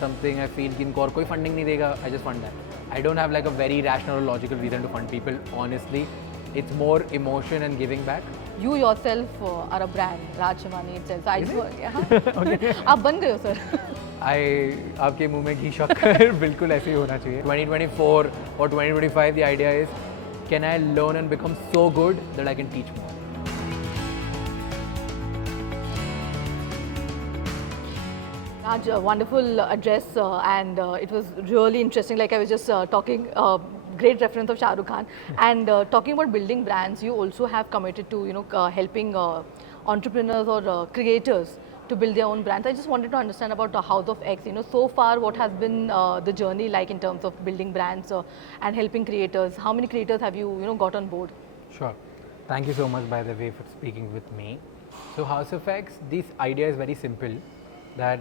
something I feel कि इनको और कोई funding नहीं देगा, I just fund that. I don't have like a very rational or logical reason to fund people. Honestly, it's more emotion and giving back. You yourself are a brand, Raj Shamani itself. So I Is just, it? yeah. Okay. आप बन गए हो sir. आपके मुंह में घी शक्कर बिल्कुल ऐसे ही होना चाहिए. 2024 or 2025, the idea is, can I learn and become so good that I can teach more? Raj, a wonderful address and it was really interesting. Like I was just talking, great reference of Shah Rukh Khan. And talking about building brands, you also have committed to helping entrepreneurs or creators to build their own brands. I just wanted to understand about the House of X. So far, what has been the journey like in terms of building brands and helping creators? How many creators have you got on board? Sure. Thank you so much, by the way, for speaking with me. So House of X, this idea is very simple, that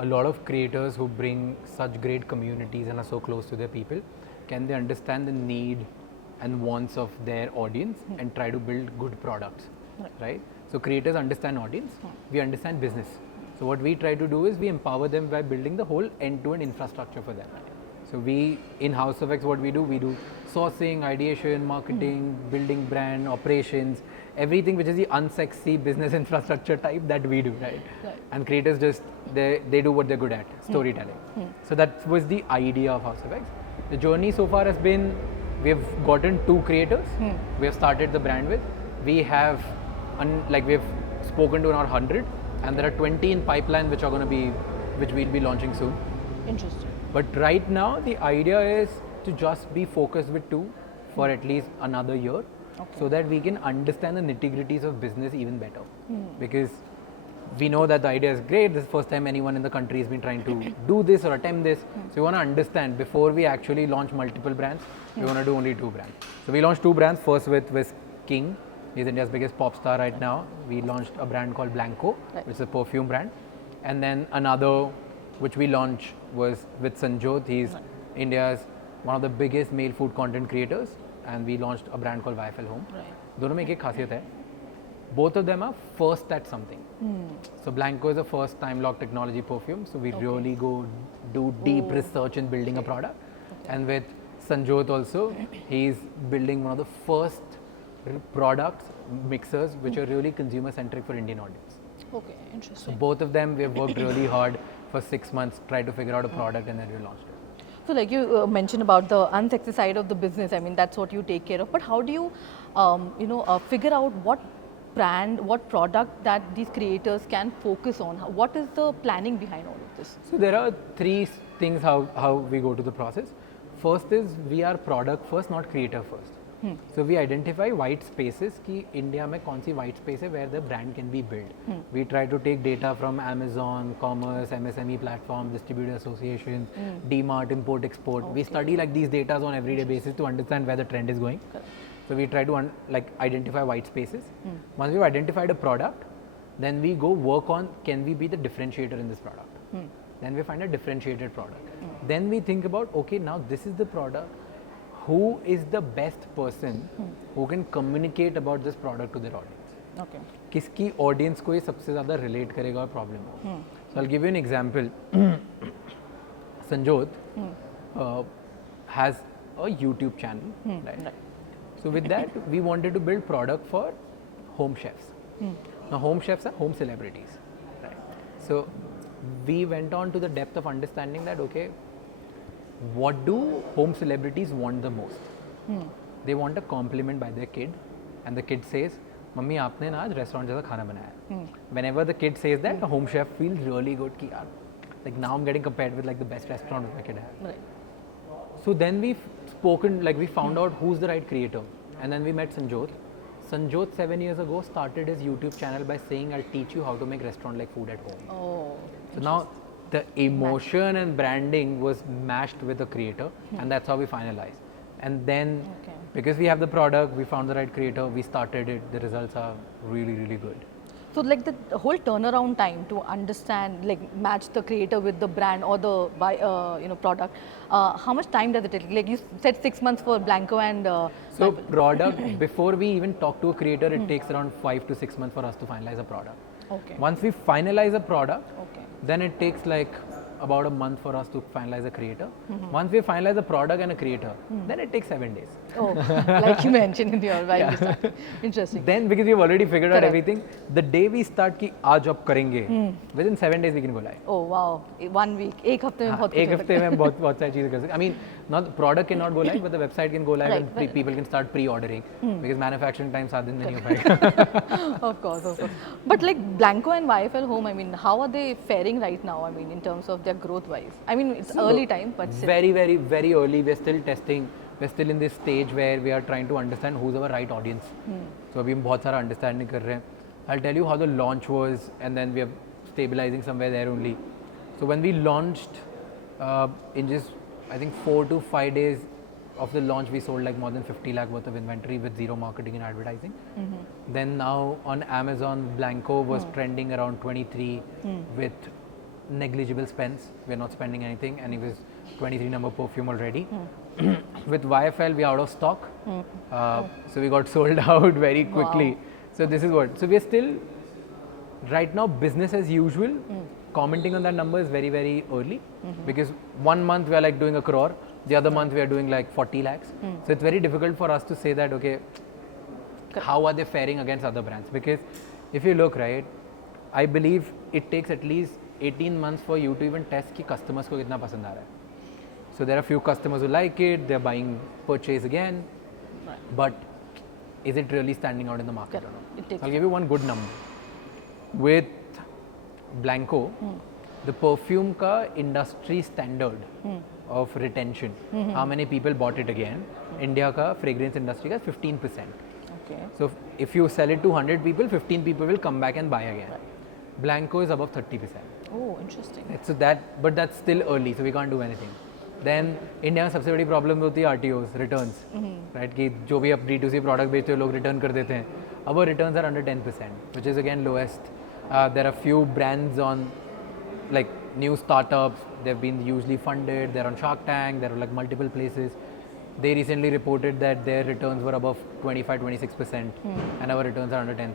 a lot of creators who bring such great communities and are so close to their people, can they understand the need and wants of their audience and try to build good products, right? So creators understand audience, we understand business. So what we try to do is we empower them by building the whole end-to-end infrastructure for them. So we, in House of X, what we do sourcing, ideation, marketing, building brand, operations, everything which is the unsexy business infrastructure type that we do, right? And creators just, they do what they're good at, storytelling. So that was the idea of House of X. The journey so far has been, we have gotten 2 creators, we have started the brand with. We have, we have spoken to around 100, and there are 20 in pipeline which we'll be launching soon. Interesting. But right now, the idea is to just be focused with 2 for at least another year, so that we can understand the nitty-gritties of business even better. Because we know that the idea is great, this is the first time anyone in the country has been trying to do this or attempt this. So we want to understand before we actually launch multiple brands, we want to do only 2 brands. So we launched 2 brands, first with King. He's India's biggest pop star right now. We launched a brand called Blanco, which is a perfume brand. And then another which we launched was with Sanjot. He's India's one of the biggest male food content creators, and we launched a brand called YFL Home. दोनों में एक खासियत है. Both of them are first at something. So Blanco is a first time lock technology perfume. So we really go do deep research in building a product. And with Sanjot also, he's building one of the first products, mixers, which are really consumer centric for Indian audience. Okay, interesting. So both of them, we have worked really hard for 6 months, tried to figure out a product, and then we launched it. So like you mentioned about the unsexy side of the business, I mean, that's what you take care of. But how do you, figure out what brand, what product that these creators can focus on? What is the planning behind all of this? So there are 3 things how we go to the process. First is we are product first, not creator first. So we identify white spaces कि India में कौन सी white space है where the brand can be built. We try to take data from Amazon, commerce, MSME platforms, distributor association, DMart, import, export. We study like these data on everyday basis to understand where the trend is going. So we try to identify white spaces. Once we've identified a product, then we go work on, can we be the differentiator in this product? Then we find a differentiated product. Then we think about, okay, now this is the product. Who is the best person who can communicate about this product to their audience? Okay. किसकी audience को ये सबसे ज़्यादा relate करेगा और problem होगा? So I'll give you an example. Sanjot has a YouTube channel, right? So with that, we wanted to build product for home chefs. Now home chefs are home celebrities, right? So we went on to the depth of understanding that, okay, what do home celebrities want the most? They want a compliment by their kid, and the kid says, "Mummy, आपने ना आज restaurant जैसा खाना बनाया." Whenever the kid says that, the home chef feels really good कि यार, like now I'm getting compared with like the best restaurant my kid had. Right. So then we found out who's the right creator, and then we met Sanjot. Sanjot 7 years ago started his YouTube channel by saying, "I'll teach you how to make restaurant-like food at home." Oh. So now the emotion and branding was matched with the creator, and that's how we finalized. And then because we have the product, we found the right creator, we started it, the results are really, really good. So like the whole turnaround time to understand, like match the creator with the brand or the product, how much time does it take? Like you said 6 months for Blanco and... so product, before we even talk to a creator, it takes around 5 to 6 months for us to finalize a product. Okay. Once we finalize a product, then it takes like about a month for us to finalize a creator. Once we finalize a product and a creator, then it takes 7 days. Oh, like you mentioned in your while you started. Interesting. Then because we've already figured out Correct. everything, the day we start कि आज job करेंगे, within 7 days we can go live. Oh wow, 1 week, एक हफ्ते में बहुत कुछ एक हो हफ्ते में हम बहुत सारी चीजें कर सकते हैं. I mean, not product cannot go live, but the website can go live Right, and but- people can start pre-ordering because manufacturing time 7 दिन नहीं हो पाएगा. Of course, of course. But like Blanco and YFL Home, I mean, how are they faring right now? I mean, in terms of their growth wise. I mean, it's early time, but still. Very early. We're still testing. We're still in this stage where we are trying to understand who's our right audience. So अभी हम बहुत सारा understanding कर रहे हैं. I'll tell you how the launch was, and then we are stabilizing somewhere there only. So when we launched, in just I think 4 to 5 days of the launch, we sold like more than 50 lakh worth of inventory with zero marketing and advertising. Then now on Amazon, Blanco was trending around 23 with negligible spends. We're not spending anything, and it was 23 number perfume already. With YFL, we're out of stock, so we got sold out very quickly. Wow. So this is what. So we're still right now business as usual. Commenting on that number is very early because 1 month we are like doing 1 crore, the other month we are doing like 40 lakhs. So it's very difficult for us to say that okay, how are they faring against other brands? Because if you look right, I believe it takes at least 18 months for you to even test कि customers को कितना पसंद आ रहा है. So there are few customers who like it, they're buying purchase again, but is it really standing out in the market or not? It takes I'll give you one good number. With Blanco, the perfume ka industry standard of retention, how many people bought it again, India ka fragrance industry ka 15%. Okay. So if you sell it to 100 people, 15 people will come back and buy again. Blanco is above 30%. Oh, interesting. So that, but that's still early, so we can't do anything. Then India में सबसे बड़ी problem होती है RTOs, returns, right? कि जो भी आप D2C product बेचते हो लोग रिटर्न कर देते हैं. अब वो returns are under 10%, which is again lowest. There are few brands on like new startups. They've been usually funded. They're on Shark Tank. They're like multiple places. They recently reported that their returns were above 25-26%, and our returns are under 10%.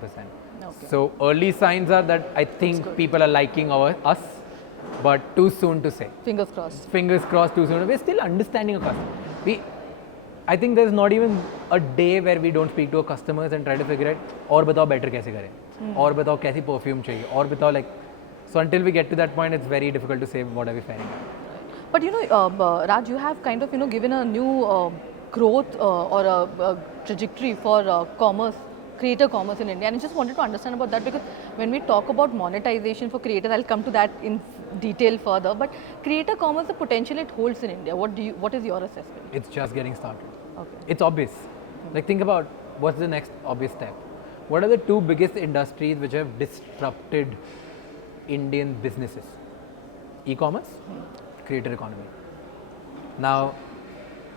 Okay. So early signs are that I think people are liking us, but too soon to say. Fingers crossed. Fingers crossed, too soon. We're still understanding a customer. I think there's not even a day where we don't speak to our customers and try to figure out और बताओ better कैसे करें, और बताओ कैसी perfume चाहिए, और बताओ like. So until we get to that point, it's very difficult to say what are we faring. But you know, Raj, you have kind of given a new growth or a trajectory for commerce, creator commerce in India, and I just wanted to understand about that because when we talk about monetization for creators, I'll come to that in detail further. But creator commerce, the potential it holds in India, what is your assessment? It's just getting started. Okay. It's obvious. Like think about what's the next obvious step. What are the two biggest industries which have disrupted Indian businesses? E-commerce, creator economy. Now,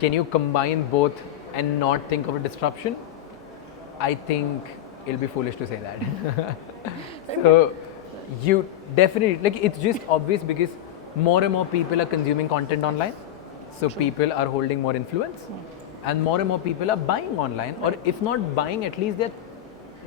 can you combine both and not think of a disruption? I think it'll be foolish to say that. So, you definitely, like it's just obvious because more and more people are consuming content online. So people are holding more influence and more people are buying online, or if not buying, at least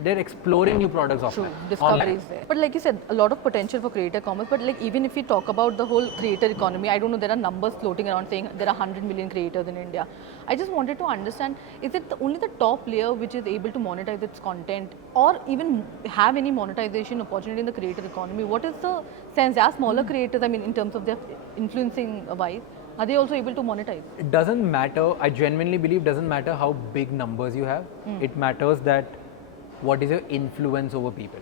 they're exploring new products True, offline. discovery online. is there. But like you said, a lot of potential for creator commerce. But like even if we talk about the whole creator economy, I don't know, there are numbers floating around saying there are 100 million creators in India. I just wanted to understand, is it only the top layer which is able to monetize its content or even have any monetization opportunity in the creator economy? What is the sense? Are smaller creators, I mean, in terms of their influencing wise, are they also able to monetize? It doesn't matter, I genuinely believe it doesn't matter how big numbers you have. It matters that what is your influence over people.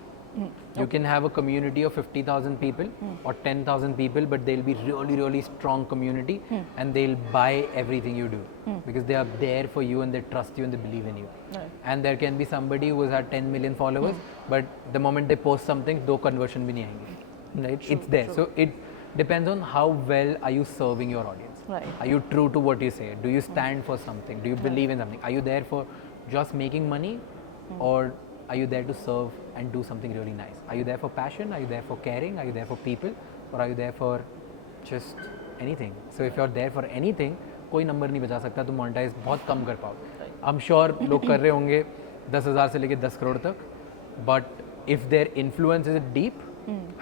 You can have a community of 50,000 people or 10,000 people, but they'll be really strong community and they'll buy everything you do because they are there for you and they trust you and they believe in you. Right. And there can be somebody who has had 10 million followers, but the moment they post something, no conversion bhi nahi aayenge. Right? It's there. So it depends on how well are you serving your audience. Right. Are you true to what you say? Do you stand for something? Do you believe in something? Are you there for just making money, or are you there to serve and do something really nice? Are you there for passion? Are you there for caring? Are you there for people? Or are you there for just anything? So if you're there for anything, कोई number नहीं बचा सकता, तुम monetise बहुत कम कर पाओ. I'm sure लोग कर रहे होंगे 10,000 से लेके 10 crore तक, but if their influence is deep,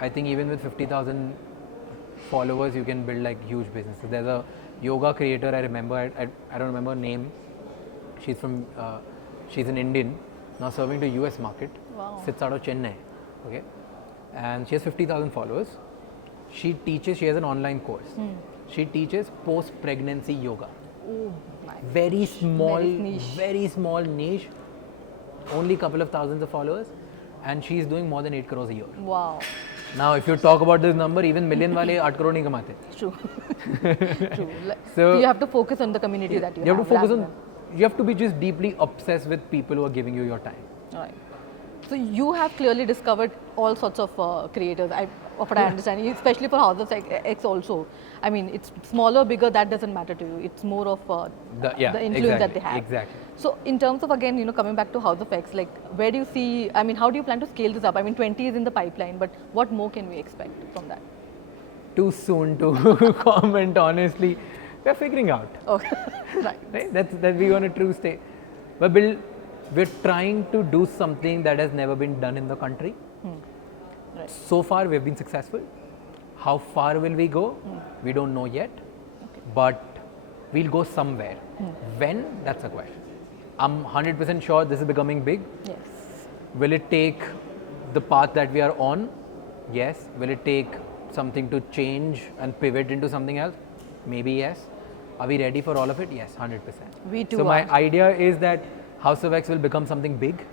I think even with 50,000 followers, you can build like huge businesses. There's a yoga creator I remember. I don't remember her name. She's from she's an Indian now serving the US market. Wow. Sits out of Chennai. Okay, and she has 50,000 followers. She teaches. She has an online course. She teaches post-pregnancy yoga. Oh, nice. Very small, Very niche. very small niche. Only couple of thousands of followers, and she's doing more than 8 crores a year. Wow. Now, if you talk about this number, even million wale 8 crore nahi kamate. True. True. So you have to focus on the community that you have to focus rather on. You have to be just deeply obsessed with people who are giving you your time. than- Right. So you have clearly discovered all sorts of creators. Of what I understand, especially for House of X also. I mean, it's smaller, bigger. That doesn't matter to you. It's more of the influence that they have. Exactly. So in terms of, again, coming back to House of X, like where do you see? I mean, how do you plan to scale this up? I mean, 20 is in the pipeline, but what more can we expect from that? Too soon to comment. Honestly, we're figuring out. Okay. Right. Right? That's we're going to true stay. But we're trying to do something that has never been done in the country. Right. So far, we've been successful. How far will we go? We don't know yet. But we'll go somewhere. When? That's a question. I'm 100% sure this is becoming big. Yes. Will it take the path that we are on? Yes. Will it take something to change and pivot into something else? Maybe yes. Are we ready for all of it? Yes, 100%. We too So my are. idea is that House of X will become something big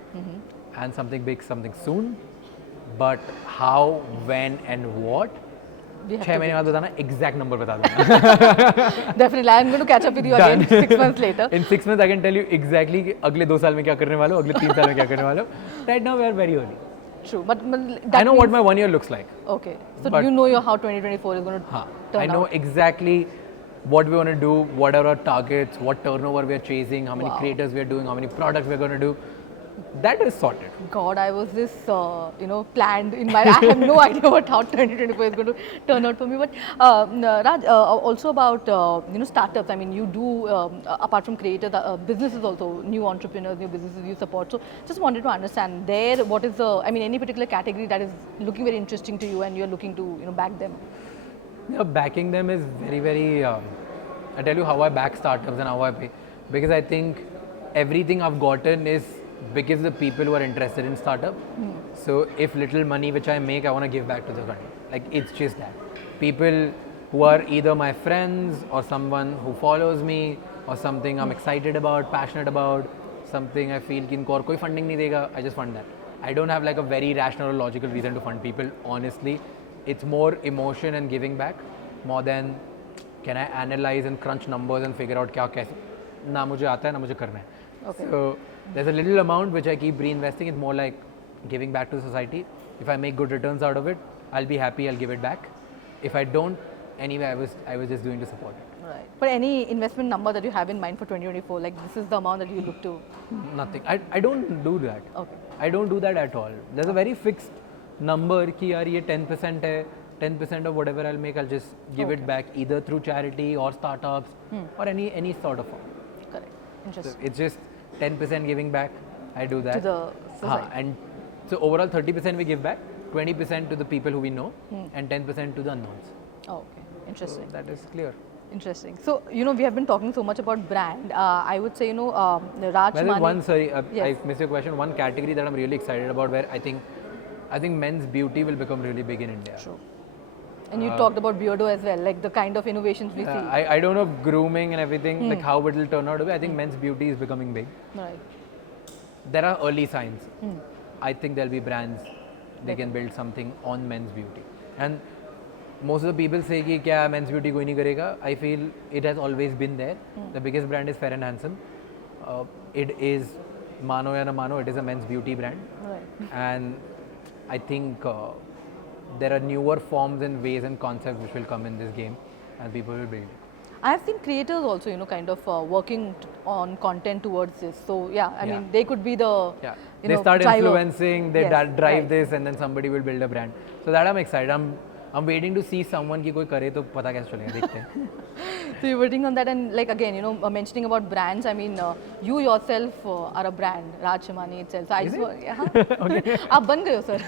and something big something soon. But how, when and what? We have 6 to महीने wait. बाद बताना exact number बता दूंगा. Definitely. I'm going to catch up with you again 6 months later. In 6 months I can tell you exactly कि अगले 2 साल में क्या करने वाले हो, अगले 3 साल में क्या करने वाले हो. Right now we are very early. True. But that I know what means- my 1 year looks like. Okay. So But- you know how 2024 is going to Haan, turn I know out. exactly what we want to do, what are our targets, what turnover we are chasing, how many Wow. creators we are doing, how many products we are going to do. That is sorted. God, I was this, planned in my. I have no idea what how 2024 is going to turn out for me. But Raj, also about startups. I mean, you do apart from creators, businesses also, new entrepreneurs, new businesses you support. So just wanted to understand there, what is the? I mean, any particular category that is looking very interesting to you, and you're looking to back them. Yeah, backing them is very, very. I tell you how I back startups and how I pay, because I think everything I've gotten is because the people who are interested in startup. So if little money which I make, I want to give back to the country. Like it's just that. People who are either my friends or someone who follows me or something I'm excited about, passionate about, something I feel कि इनको और कोई funding नहीं देगा, I just fund that. I don't have like a very rational or logical reason to fund people. Honestly, it's more emotion and giving back more than can I analyze and crunch numbers and figure out क्या कैसे ना मुझे आता है ना मुझे करना है. Okay. So there's a little amount which I keep reinvesting. It's more like giving back to society. If I make good returns out of it, I'll be happy. I'll give it back. If I don't, anyway, I was just doing to support it. Right. But any investment number that you have in mind for 2024, like this is the amount that you look to. Nothing. I don't do that. Okay. I don't do that at all. There's a very fixed number कि यार ये 10% है. 10% of whatever I'll make, I'll just give it back either through charity or startups or any sort of form. Correct. So Interesting. it's just 10% giving back. I do that. To the society. And so overall 30% we give back, 20% to the people who we know, and 10% to the unknowns. Oh, okay. So Interesting. that is clear. Interesting. So, we have been talking so much about brand. I would say, Raj By the way, Shamani. Yes. I missed your question. One category that I'm really excited about, where I think men's beauty will become really big in India. True. And you talked about Beardo as well, like the kind of innovations we see. I don't know grooming and everything, like how it will turn out to be. I think men's beauty is becoming big. Right. There are early signs. I think there'll be brands, they can build something on men's beauty. And most of the people say कि क्या men's beauty कोई नहीं करेगा. I feel it has always been there. The biggest brand is Fair and Handsome. It is, mano ya na mano, it is a men's beauty brand. Right. And I think there are newer forms and ways and concepts which will come in this game and people will build it. I have seen creators also, kind of working on content towards this. So, yeah, I Yeah. mean, they could be the, Yeah, they start driver. influencing, they Yes, drive right. this, and then somebody will build a brand. So that I'm excited. I'm waiting to see someone की कोई करे तो पता कैसे चलेगा देखते हैं. So you're working on that, and like again, mentioning about brands. I mean, you yourself are a brand, Raj Shamani itself. So I Is just it? yeah. आप बन गए हो sir.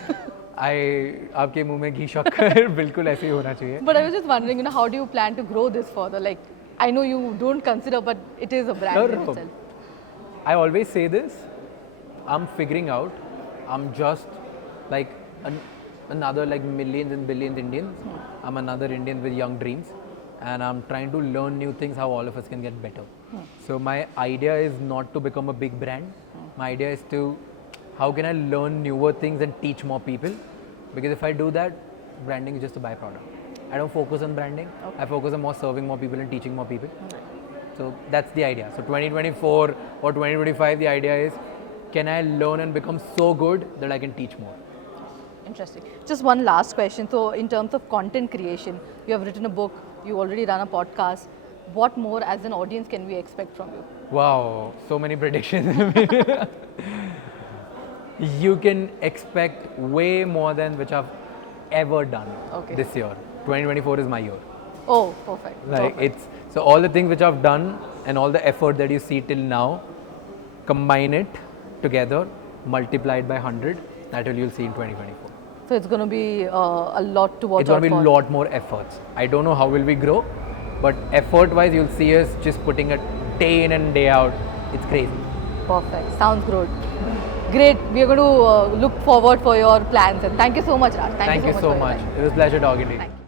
आपके मुंह में घी शक्कर बिल्कुल ऐसे ही होना चाहिए. But I was just wondering, how do you plan to grow this further? Like, I know you don't consider, but it is a brand in itself. I always say this. I'm figuring out. I'm just like another like millions and billions Indians. I'm another Indian with young dreams, and I'm trying to learn new things. How all of us can get better. So my idea is not to become a big brand. My idea is to how can I learn newer things and teach more people? Because if I do that, branding is just a byproduct. I don't focus on branding. I focus on more serving more people and teaching more people. So that's the idea. So 2024 or 2025, the idea is, can I learn and become so good that I can teach more? Interesting. Just one last question. So, in terms of content creation, you have written a book, you already run a podcast. What more as an audience can we expect from you? Wow, so many predictions. You can expect way more than which I've ever done this year. 2024 is my year. Oh, perfect. Like perfect. it's so all the things which I've done and all the effort that you see till now, combine it together, multiply it by 100. That will you'll see in 2024. So it's going to be a lot to watch It's out going to be a lot more efforts. I don't know how will we grow, but effort-wise, you'll see us just putting it day in and day out. It's crazy. Perfect. Sounds good. Great. We are going to look forward for your plans. And thank you so much, Raj. Thank you so much. It was a pleasure talking to you. Thank you.